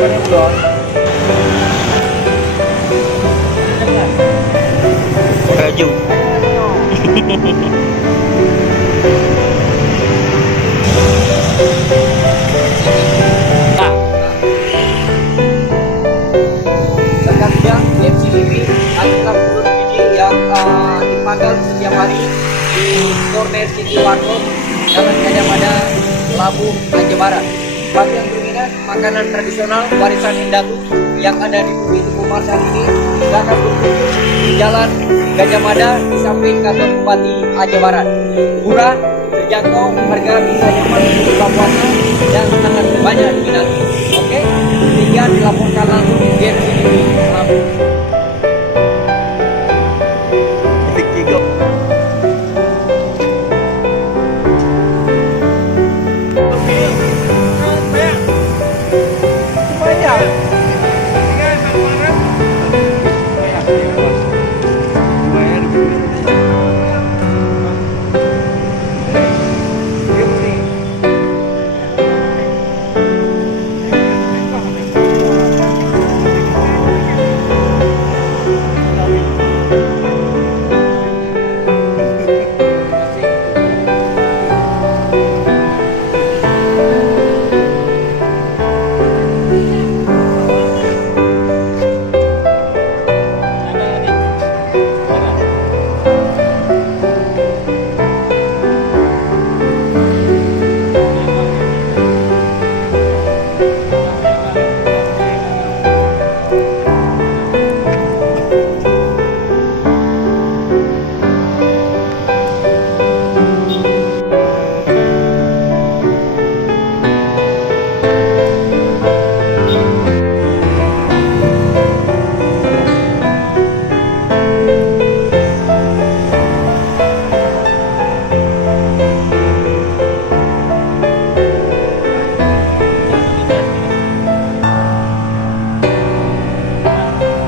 Raju. Selanjutnya MCTV adalah produk biji yang dipanggang setiap hari di Corner City Warkop Jalan Gajah Mada, Labuh, Aceh Barat. Bagi yang berminat makanan tradisional warisan Indatu yang ada di Bumi Tugu Marsal ini, silakan berkunjung di Jalan Gajah Mada di samping kantor Bupati Aceh Barat. Murah, terjangkau, harga bisa nyaman untuk buka puasa dan sangat banyak diminati.